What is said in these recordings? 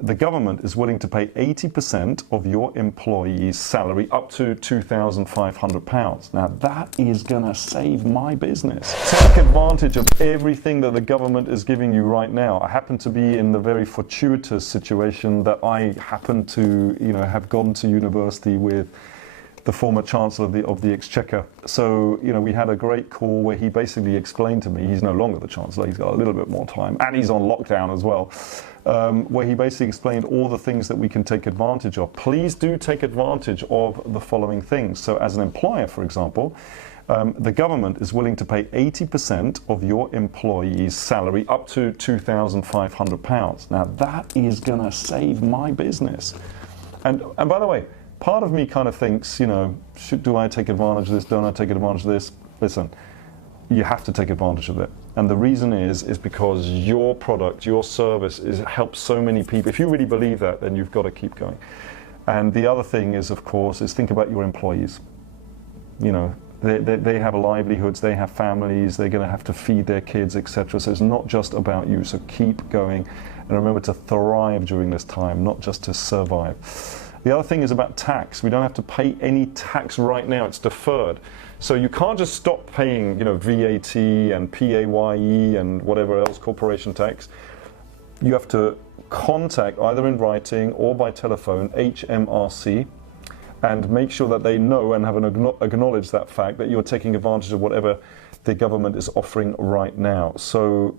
The government is willing to pay 80% of your employee's salary up to £2,500. Now that is going to save my business. Take advantage of everything that the government is giving you right now. I happen to be in the very fortuitous situation that I happen to, have gone to university with the former Chancellor of the Exchequer. So, we had a great call where he basically explained to me, he's no longer the Chancellor, he's got a little bit more time, and he's on lockdown as well, where he basically explained all the things that we can take advantage of. Please do take advantage of the following things. So as an employer, for example, the government is willing to pay 80% of your employee's salary up to £2,500. Now that is going to save my business. And by the way, part of me kind of thinks, do I take advantage of this? Don't I take advantage of this? Listen, you have to take advantage of it. And the reason is because your product, your service helps so many people. If you really believe that, then you've got to keep going. And the other thing is, of course, is think about your employees. They have livelihoods, they have families, they're going to have to feed their kids, etc. So it's not just about you. So keep going. And remember to thrive during this time, not just to survive. The other thing is about tax. We don't have to pay any tax right now. It's deferred. So you can't just stop paying, VAT and PAYE and whatever else, corporation tax. You have to contact, either in writing or by telephone, HMRC, and make sure that they know and have acknowledged that fact that you're taking advantage of whatever the government is offering right now. So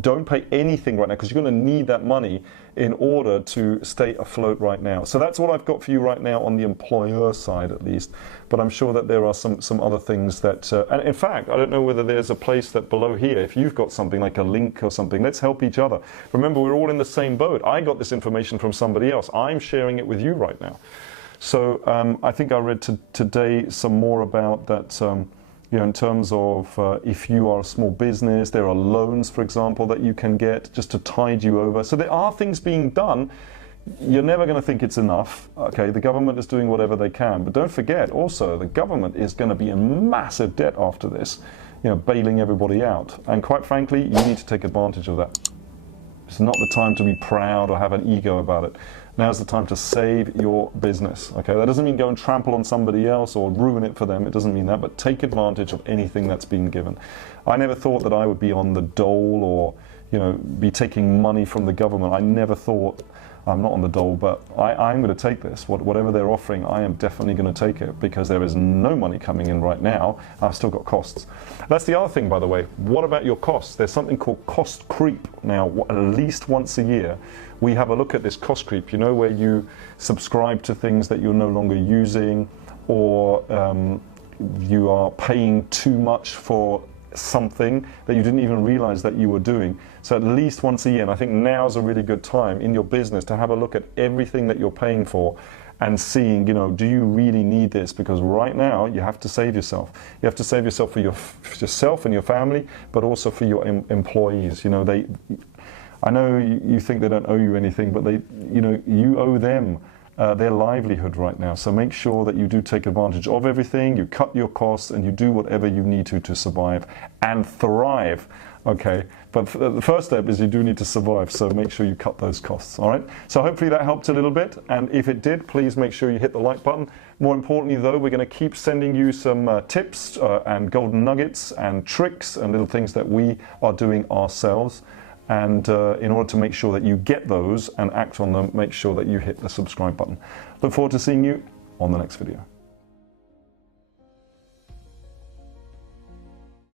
don't pay anything right now, because you're going to need that money in order to stay afloat right now. So that's what I've got for you right now on the employer side, at least. But I'm sure that there are some other things that, and in fact, I don't know whether there's a place that below here, if you've got something like a link or something, let's help each other. Remember, we're all in the same boat. I got this information from somebody else. I'm sharing it with you right now. So I think I read today some more about that, in terms of if you are a small business, there are loans, for example, that you can get just to tide you over. So there are things being done. You're never going to think it's enough. Okay, the government is doing whatever they can. But don't forget, also, the government is going to be in massive debt after this, bailing everybody out. And quite frankly, you need to take advantage of that. It's not the time to be proud or have an ego about it. Now's the time to save your business. Okay, that doesn't mean go and trample on somebody else or ruin it for them. It doesn't mean that, but take advantage of anything that's been given. I never thought that I would be on the dole or, be taking money from the government. I never thought, I'm not on the dole, but I'm going to take this. Whatever they're offering, I am definitely going to take it, because there is no money coming in right now. I've still got costs. That's the other thing, by the way. What about your costs? There's something called cost creep. Now, at least once a year, we have a look at this cost creep, where you subscribe to things that you're no longer using, or you are paying too much for something that you didn't even realize that you were doing. So at least once a year, and I think now's a really good time in your business to have a look at everything that you're paying for and seeing, do you really need this? Because right now you have to save yourself. You have to save yourself for yourself and your family, but also for your employees. I know you think they don't owe you anything, but you owe them their livelihood right now. So make sure that you do take advantage of everything, you cut your costs, and you do whatever you need to survive and thrive. Okay, but the first step is you do need to survive, so make sure you cut those costs, all right? So hopefully that helped a little bit, and if it did, please make sure you hit the like button. More importantly though, we're going to keep sending you some tips and golden nuggets and tricks and little things that we are doing ourselves. And in order to make sure that you get those and act on them, make sure that you hit the subscribe button. Look forward to seeing you on the next video.